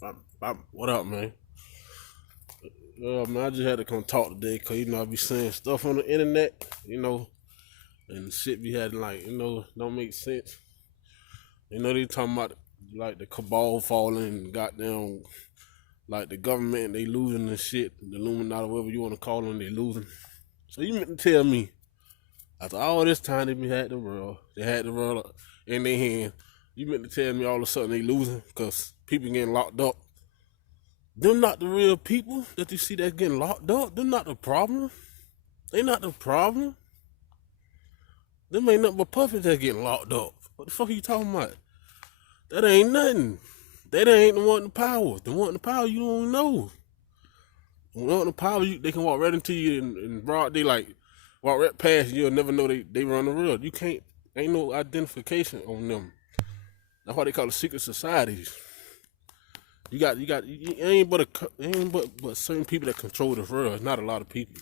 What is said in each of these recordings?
What up, man? Man, I just had to come talk today because, I be saying stuff on the internet, and shit be having, like, don't make sense. They talking about, like, the cabal falling, goddamn, like, the government, they losing and shit, the Illuminati, whatever you want to call them, they losing. So you meant to tell me, after all this time they had the world in their hand, you meant to tell me all of a sudden they losing because people getting locked up. Them not the real people that you see that getting locked up. Them not the problem. They not the problem. Them ain't nothing but puppets that getting locked up. What the fuck are you talking about? That ain't nothing. That ain't the one in the power. The one in the power you don't know. The one in the power they can walk right into you in broad daylight, walk right past you. You'll never know they run the world. You can't. Ain't no identification on them. That's why they call it secret societies. You ain't but certain people that control the world. It's not a lot of people.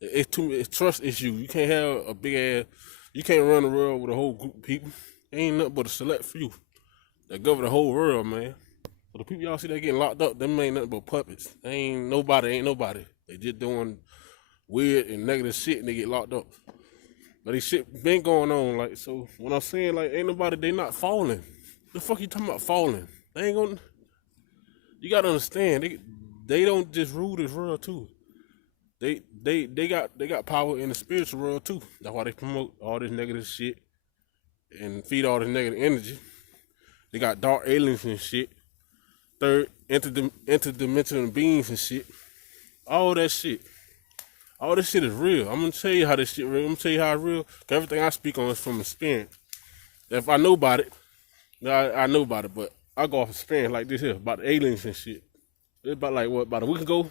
It's trust issue. You can't have a big ass. You can't run the world with a whole group of people. Ain't nothing but a select few that govern the whole world, man. But the people y'all see that getting locked up, them ain't nothing but puppets. Ain't nobody. They just doing weird and negative shit and they get locked up. But this shit been going on, like, so when I'm saying, like, ain't nobody, they not falling. The fuck you talking about falling? They ain't gonna. You gotta understand, they don't just rule this world too. They got power in the spiritual world too. That's why they promote all this negative shit and feed all this negative energy. They got dark aliens and shit, third interdimensional beings and shit. All that shit. All this shit is real. I'm gonna tell you how this shit real. I'm gonna tell you how it's real. Cause everything I speak on is from experience. If I know about it, I know about it, but I go off experience like this here about the aliens and shit. It's about about a week ago,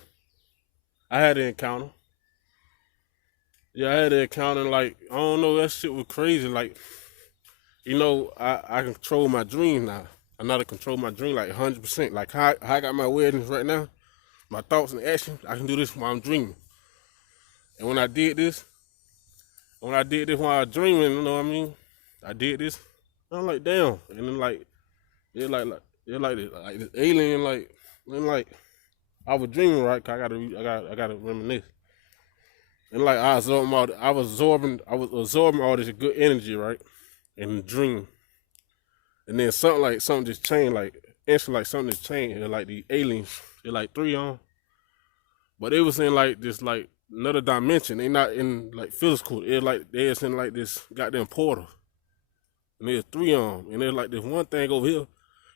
I had an encounter. Yeah, I had an encounter, like, I don't know, that shit was crazy. Like, I control my dream now. I know how to control my dream like 100%. Like how I got my awareness right now, my thoughts and actions, I can do this while I'm dreaming. And when I did this while I was dreaming, you know what I mean? I did this. I'm like, damn. And then it's this alien, I was dreaming, right? 'Cause I gotta reminisce. And like I was absorbing all this good energy, right? In the dream. And then something just changed, like instantly, like something just changed. And like the aliens, they're like three on. But they was in like this like another dimension. They not in like physical. They're in like this goddamn portal. And there's three on. And there's like this one thing over here.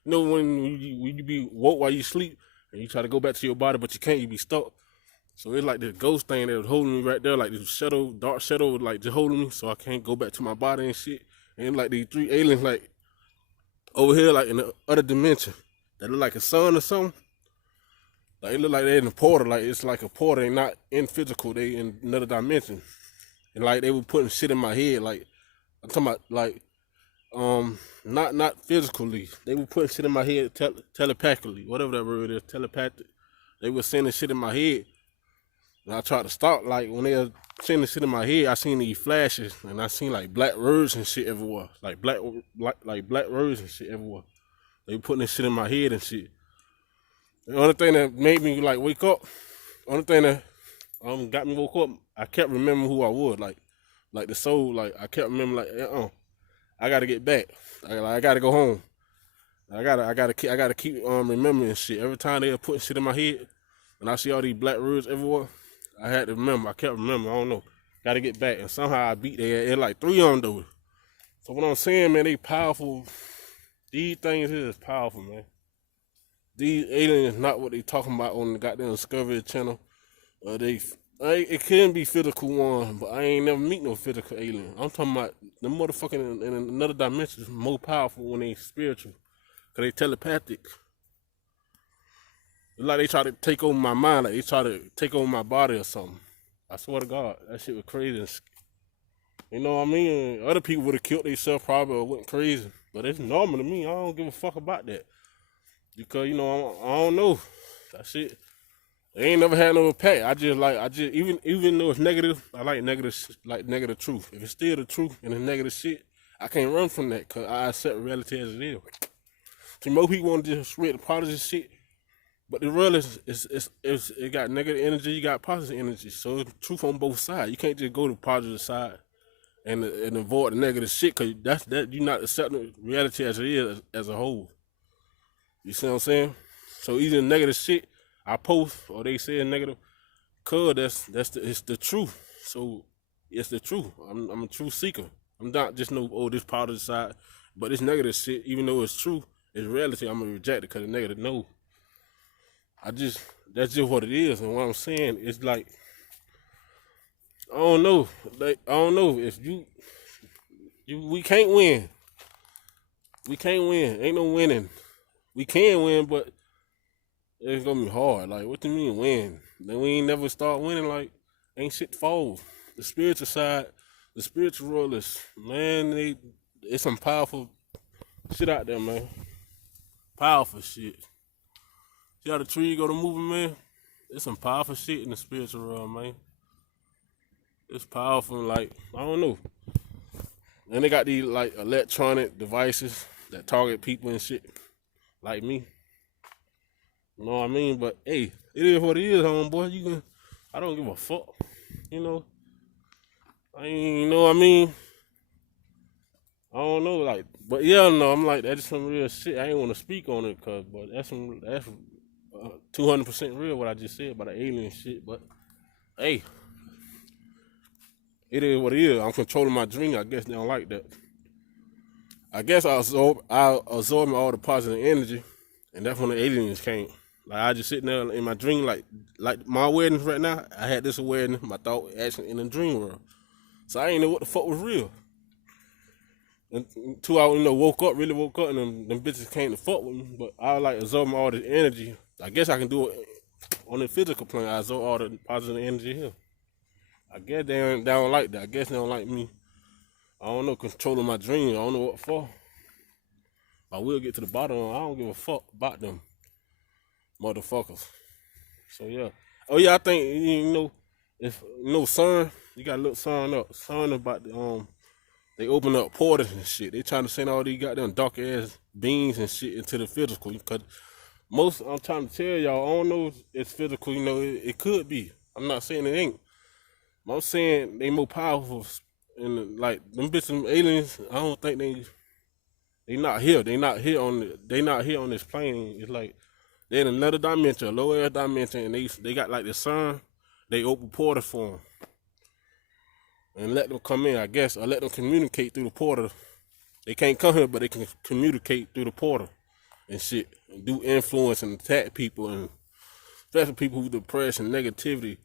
You know when you be woke while you sleep and you try to go back to your body but you can't, you be stuck. So it's like this ghost thing that was holding me right there, like this shadow, dark shadow, like just holding me so I can't go back to my body and shit. And like these three aliens like over here like in the other dimension that look like a sun or something. Like it look like they're in a portal, like it's like a portal, they not in physical, they in another dimension. And like they were putting shit in my head, like I'm talking about like not physically. They were putting shit in my head telepathically, whatever that word is, telepathic. They were sending shit in my head. And I tried to stop, like when they were sending shit in my head, I seen these flashes and I seen like black words and shit everywhere. Like black words and shit everywhere. They were putting this shit in my head and shit. The only thing that made me like wake up, only thing that got me woke up, I kept remembering who I was, like the soul, like I kept remembering like I gotta get back. I gotta go home. I gotta keep remembering shit. Every time they were putting shit in my head, and I see all these black words everywhere, I had to remember. I kept remembering. I don't know. Gotta get back, and somehow I beat their ass. Like three on though. So what I'm saying, man, they powerful. These things here is powerful, man. These aliens not what they talking about on the goddamn Discovery Channel. It can be physical one, but I ain't never meet no physical alien. I'm talking about the motherfucking in another dimension is more powerful when they spiritual. Cause they telepathic. It's like they try to take over my mind, like they try to take over my body or something. I swear to God, that shit was crazy. You know what I mean? Other people would have killed themselves probably or went crazy. But it's normal to me. I don't give a fuck about that. Because, I don't know. That shit. They ain't never had no impact. Even though it's negative, I like negative truth. If it's still the truth and it's negative shit, I can't run from that because I accept reality as it is. See, most people want to just spread the positive shit, but the real is it got negative energy, you got positive energy. So it's truth on both sides. You can't just go to the positive side and avoid the negative shit, cause that you're not accepting reality as it is as a whole. You see what I'm saying? So either negative shit I post or they say negative, cause it's the truth. So it's the truth. I'm a truth seeker. I'm not just this positive side, but this negative shit, even though it's true, it's reality. I'm gonna reject it because it's negative. No, that's just what it is. And what I'm saying is like, I don't know. Like, I don't know if we can't win. We can't win. Ain't no winning. We can win, but it's gonna be hard. Like, what do you mean win? Then we ain't never start winning. Like, ain't shit fall. The spiritual side, the spiritual world is, man, it's some powerful shit out there, man. Powerful shit. See how the tree go to moving, man? It's some powerful shit in the spiritual world, man. It's powerful, like, I don't know. And they got these like electronic devices that target people and shit, like me. You know what I mean? But hey, it is what it is, homeboy. I don't give a fuck. You know. You know what I mean? I don't know, like, but yeah, no, I'm like, that's some real shit. I ain't want to speak on it, but that's 200% real what I just said about the alien shit. But hey, it is what it is. I'm controlling my dream. I guess they don't like that. I guess I absorb all the positive energy, and that's when the aliens came. Like, I just sitting there in my dream, like my awareness right now. I had this awareness, my thought, action in the dream world. So I ain't know what the fuck was real. And 2 hours, really woke up, and them bitches came to fuck with me. But I like absorbing all the energy. I guess I can do it on the physical plane. I absorb all the positive energy here. I guess they don't like that. I guess they don't like me. I don't know, controlling my dreams. I don't know what for. I will get to the bottom of them. I don't give a fuck about them motherfuckers. So yeah. Oh yeah, I think if son, you gotta look son up. Son about they open up portals and shit. They trying to send all these goddamn dark ass beings and shit into the physical. Cause I'm trying to tell y'all, I don't know if it's physical. It could be. I'm not saying it ain't. I'm saying they more powerful, and like them bitches, them aliens. I don't think they not here. They not here on this plane. It's like they're in another dimension, a lower dimension, and they got like the sun. They open portal for them and let them come in. I guess, or let them communicate through the portal. They can't come here, but they can communicate through the portal and shit, and do influence and attack people, and especially people who depressed and negativity.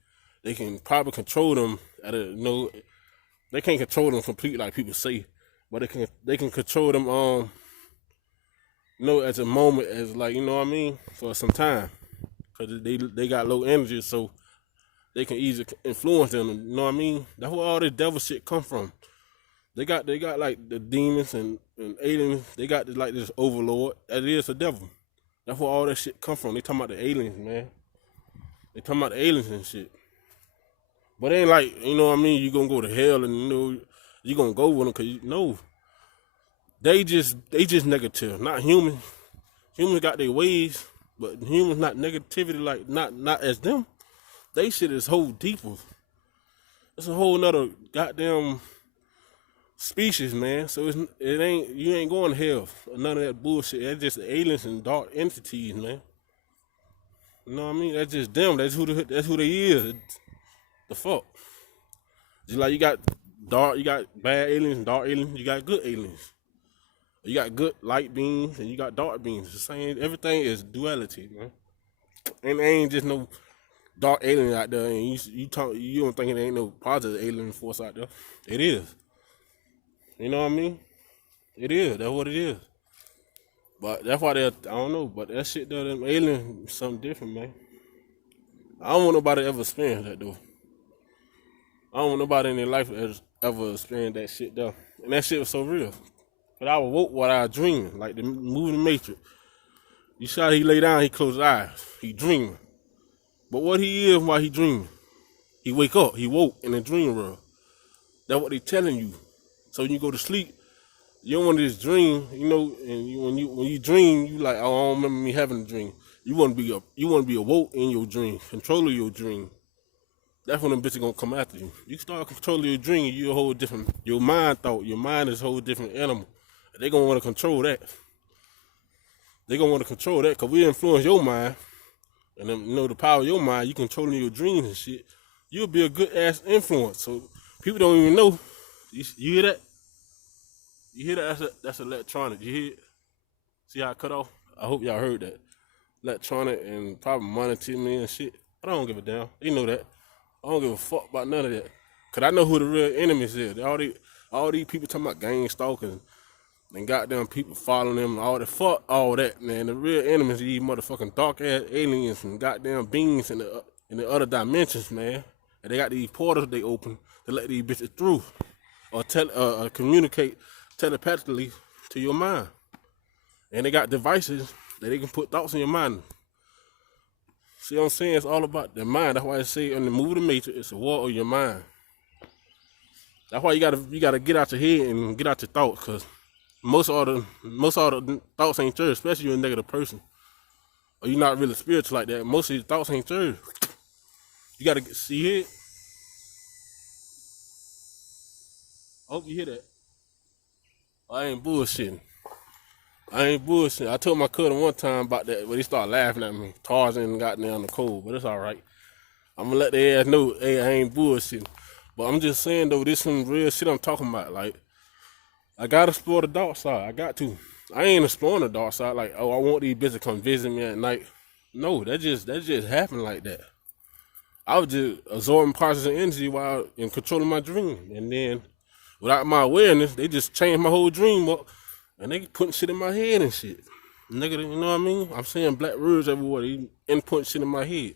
They can probably control them they can't control them completely like people say, but they can control them as a moment, as like, you know what I mean, for some time, because they got low energy, so they can easily influence them. You know what I mean? That's where all this devil shit come from. They got like the demons and aliens. They got like this overlord. That is the devil. That's where all that shit come from. They talking about the aliens, man. They talking about the aliens and shit. But it ain't like, you know what I mean, you gonna go to hell and you gonna go with them, cause they just negative, not human. Humans got their ways, but humans not negativity, like not as them. They shit is whole deeper. It's a whole nother goddamn species, man. So you ain't going to hell. None of that bullshit. That's just aliens and dark entities, man. You know what I mean? That's just them. That's who they is. The fuck. Just like you got bad aliens and dark aliens, you got good aliens. You got good light beings and you got dark beings. The same. Everything is duality, man. And there ain't just no dark alien out there, and you don't think there ain't no positive alien force out there. It is. You know what I mean? It is. That's what it is. But that's why I don't know. But that shit though, them aliens, something different, man. I don't want nobody to ever experience that though. I don't want nobody in their life to ever experience that shit though. And that shit was so real. But I woke what I was dreaming, like the movie The Matrix. You saw he lay down, he closed his eyes. He dreaming. But what he is while he dreaming? He wake up, he woke in the dream world. That's what they telling you. So when you go to sleep, You don't want to just dream, and when you dream, you like, oh, I don't remember me having a dream. You want to be awoke in your dream, controlling your dream. That's when them bitches gonna come after you. You start controlling your dream, you a whole different. Your mind is a whole different animal. They gonna want to control that. They gonna want to control that because we influence your mind, and then, the power of your mind. You controlling your dreams and shit. You'll be a good ass influence. So people don't even know. You hear that? You hear that? That's electronic. You hear it? See how I cut off? I hope y'all heard that. Electronic and probably monitoring me and shit. But I don't give a damn. You know that. I don't give a fuck about none of that. Cause I know who the real enemies is. All these people talking about gang stalking and goddamn people following them and all that. Fuck all that, man. The real enemies are these motherfucking dark ass aliens and goddamn beings in the other dimensions, man. And they got these portals they open to let these bitches through or communicate telepathically to your mind. And they got devices that they can put thoughts in your mind. See what I'm saying? It's all about the mind. That's why I say in the movie The Matrix, it's a war of your mind. That's why you gotta get out your head and get out your thoughts, cause most of the thoughts ain't yours, especially you're a negative person. Or you're not really spiritual like that. Most of your thoughts ain't yours. You gotta see it. I hope you hear that. I ain't bullshitting. I told my cousin one time about that, but he started laughing at me. Tarzan got me on the cold, but it's all right. I'm gonna let their ass know, hey, I ain't bullshitting. But I'm just saying though, this some real shit I'm talking about. Like, I gotta explore the dark side. I got to. I ain't exploring the dark side. Like, oh, I want these bitches to come visit me at night. No, that just happened like that. I was just absorbing parts of energy while in controlling my dream, and then without my awareness, they just changed my whole dream up. And they putting shit in my head and shit. Nigga, you know what I mean? I'm saying black words everywhere. They input shit in my head.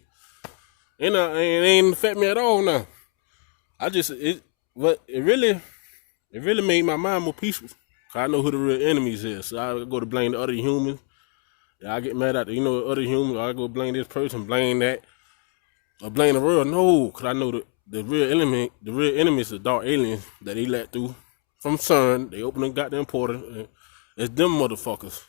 And it ain't affect me at all now. It really made my mind more peaceful. Cause I know who the real enemies is. So I go to blame the other humans. I get mad at the other humans. I go blame this person, blame that. Or blame the world. No, cause I know the real enemies are dark aliens that they let through from sun. They open the goddamn portal. It's them motherfuckers.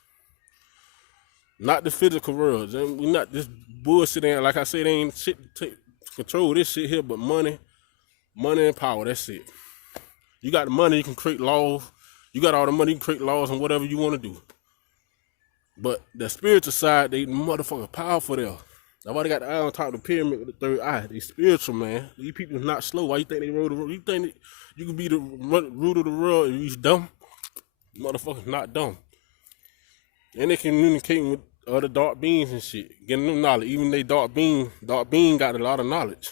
Not the physical world. We not this bullshit. Ain't, like I said, ain't shit to control this shit here, but money and power. That's it. You got the money, you can create laws. You got all the money, you can create laws on whatever you want to do. But the spiritual side, they motherfucking powerful there. That's why they got the eye on top of the pyramid with the third eye. They spiritual, man. These people not slow. Why you think they rule the world? You think that you can be the root of the world and you dumb? Motherfuckers not dumb. And they communicating with other dark beings and shit. Getting them knowledge. Even they dark being got a lot of knowledge.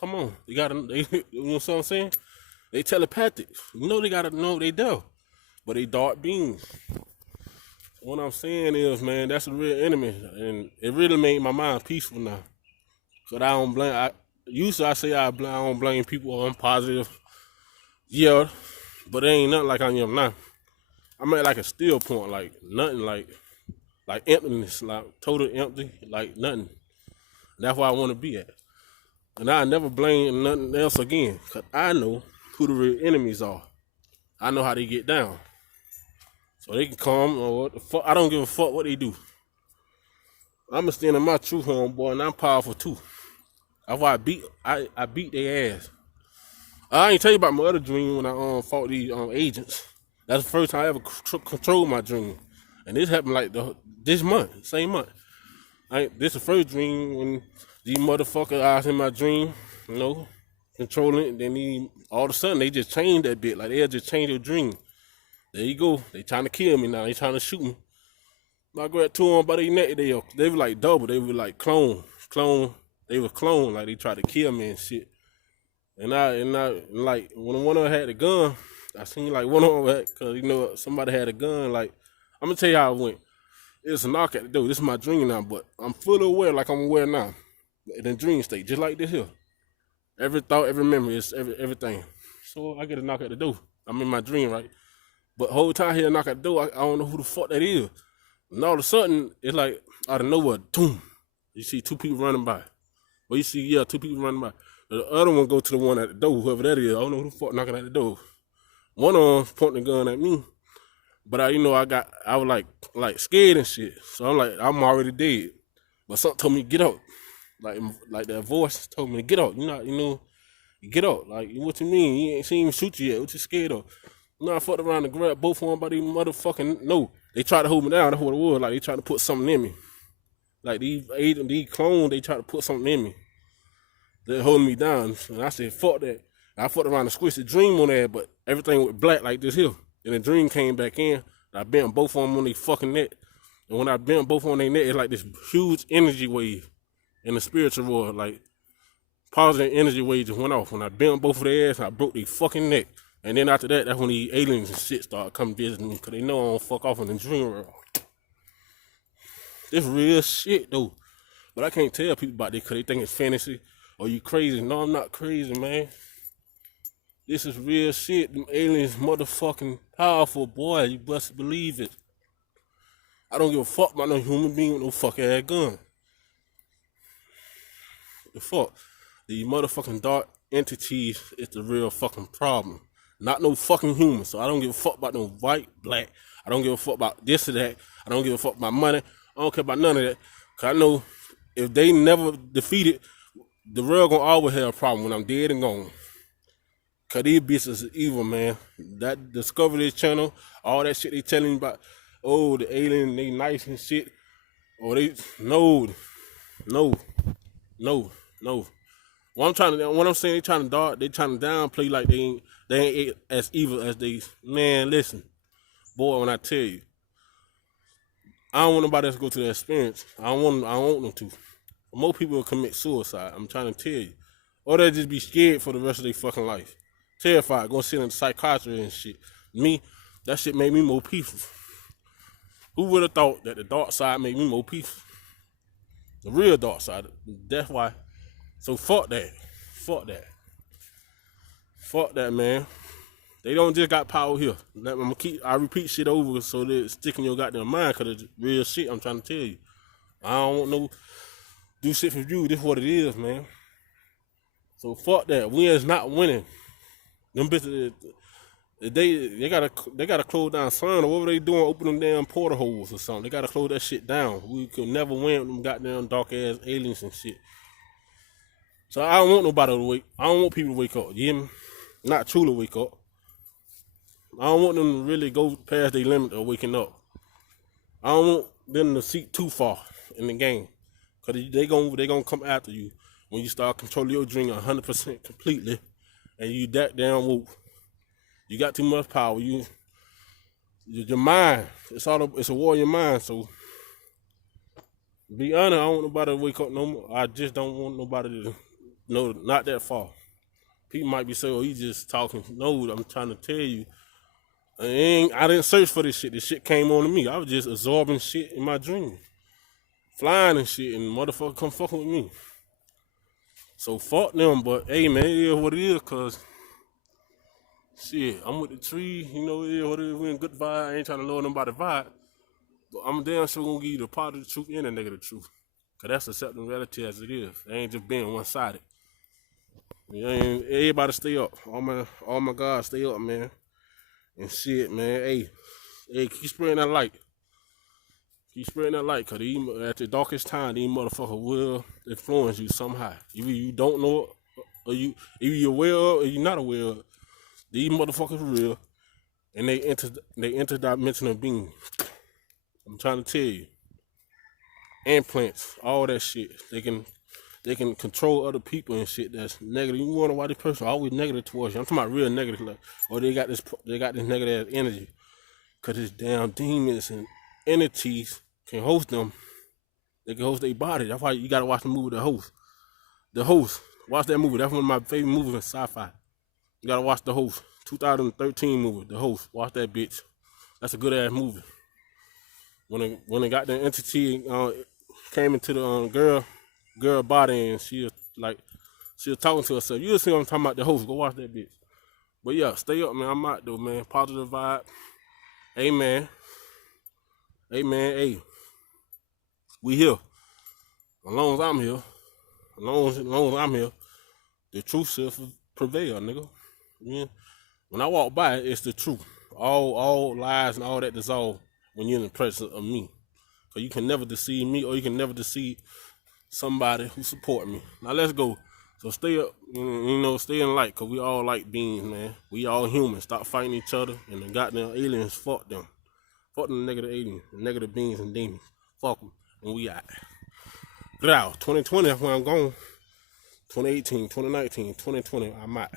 Come on. You know what I'm saying? They telepathic. They gotta know they do. But they dark beings. What I'm saying is, man, that's a real enemy. And it really made my mind peaceful now. Cause I don't blame I don't blame people on positive. Yeah. But it ain't nothing like I am now. I'm at like a still point, like nothing, like emptiness, like total empty, like nothing. And that's where I want to be at. And I never blame nothing else again, because I know who the real enemies are. I know how they get down. So they can come or what the fuck. I don't give a fuck what they do. I'm going to stand in my truth, homeboy, and I'm powerful too. That's why I beat their ass. I ain't tell you about my other dream when I fought these agents. That's the first time I ever controlled my dream. And this happened like this month, same month. This the first dream when these motherfuckers I was in my dream, controlling it. Then all of a sudden they just changed that bit. Like they'll just change your dream. There you go. They trying to kill me now. They trying to shoot me. I grabbed two on by their neck. They were like double. They were like clone. They were clone. Like they tried to kill me and shit. And I like when one of them had the gun, I seen like one of them because somebody had a gun. Like I'm gonna tell you how it went. It was a knock at the door. This is my dream now, but I'm fully aware, like I'm aware now, in the dream state, just like this here. Every thought, every memory, it's everything. So I get a knock at the door. I'm in my dream, right? But the whole time I hear a knock at the door, I don't know who the fuck that is. And all of a sudden, it's like out of nowhere, boom. You see two people running by. Well, you see, two people running by. The other one go to the one at the door, whoever that is. I don't know who the fuck knocking at the door. One of them pointing the gun at me. But I was like scared and shit. So I'm like, I'm already dead. But something told me to get up. Like that voice told me to get up. Get up. Like, what you mean? He ain't seen me shoot you yet. What you scared of? I fucked around and grabbed both of them by these motherfucking no. They tried to hold me down. That's what it was. Like they tried to put something in me. Like these clones, they tried to put something in me. They're holding me down. And I said, fuck that. I fucked around and squished the dream on there, but everything went black like this here. And the dream came back in. I bent both of them on their fucking neck. And when I bent both on their neck, it's like this huge energy wave in the spiritual world. Like positive energy wave just went off. When I bent both of their ass, I broke their fucking neck. And then after that, that's when the aliens and shit started coming visiting me. Because they know I don't fuck off in the dream world. This real shit, though. But I can't tell people about this because they think it's fantasy. Or you crazy. No, I'm not crazy, man. This is real shit. Them aliens motherfucking powerful, boy. You best believe it. I don't give a fuck about no human being with no fucking ass gun. The fuck? The motherfucking dark entities is the real fucking problem. Not no fucking human. So I don't give a fuck about no white, black. I don't give a fuck about this or that. I don't give a fuck about money. I don't care about none of that. Because I know if they never defeated, the world gonna always have a problem when I'm dead and gone. Because these bitches is evil, man. That Discovery Channel, all that shit they telling me about, oh, the alien, they nice and shit. Or no. What I'm saying, they trying to downplay like they ain't as evil as they. Man, listen, boy, when I tell you, I don't want nobody else to go through that experience. I don't want them to. More people will commit suicide. I'm trying to tell you, or they just be scared for the rest of their fucking life, terrified, going to sit in the psychiatry and shit. Me, that shit made me more peaceful. Who would have thought that the dark side made me more peaceful? The real dark side. That's why. So fuck that. Fuck that, man. They don't just got power here. I repeat shit over so that it's sticking in your goddamn mind because it's real shit I'm trying to tell you. I don't want no do shit for you. This is what it is, man. So fuck that. We is not winning. Them bitches, they gotta close down sun or whatever they doing, open them damn portal holes or something. They gotta close that shit down. We could never win with them goddamn dark ass aliens and shit. So I don't want nobody to wake. I don't want people to wake up. You hear me? Not truly wake up. I don't want them to really go past their limit of waking up. I don't want them to seek too far in the game. Cause they gonna come after you when you start controlling your dream 100% completely, and you that damn woke. You got too much power. Your mind. It's a war in your mind. So be honest, I don't want nobody to wake up no more. I just don't want nobody to know, not that far. People might be saying, "Oh, he just talking." No, I'm trying to tell you. I didn't search for this shit. This shit came on to me. I was just absorbing shit in my dream. Flying and shit, and motherfucker come fucking with me. So fuck them, but hey man, it is what it is, cause shit, I'm with the tree, it is what it is, we in good vibe, I ain't trying to lower nobody vibe. But I'm damn sure gonna give you the part of the truth and the negative truth. Cause that's accepting reality as it is. It ain't just being one-sided. Everybody stay up. All my guys stay up, man. And shit, man. Hey, keep spreading that light. Keep spreading that light, cause at the darkest time, these motherfuckers will influence you somehow. Either you don't know it, or either you're aware of it, or you're not aware of it. These motherfuckers are real, and they interdimensional beings. I'm trying to tell you. Implants, all that shit. They can control other people and shit that's negative. You wonder why this person always negative towards you. I'm talking about real negative, like, or they got this negative energy. Cause it's damn demons and entities can host them. They can host their body. That's why you gotta watch the movie The Host. The Host. Watch that movie. That's one of my favorite movies in sci-fi. You gotta watch The Host. 2013 movie, The Host. Watch that bitch. That's a good ass movie. When they got the entity came into the girl body and she was talking to herself. You'll see what I'm talking about. The Host. Go watch that bitch. But yeah, stay up, man. I'm out though, man. Positive vibe. Amen. Hey. We here. As long as I'm here. As long as I'm here, the truth shall prevail, nigga. Yeah. When I walk by, it's the truth. All lies and all that dissolve when you're in the presence of me. Cause you can never deceive me, or you can never deceive somebody who support me. Now let's go. So stay up, stay in light, cause we all like beings, man. We all humans. Stop fighting each other, and the goddamn aliens, fuck them. Fuck them negative aliens, negative beings and demons. Fuck them, and we out. Get out. 2020, that's where I'm going. 2018, 2019, 2020, I'm out.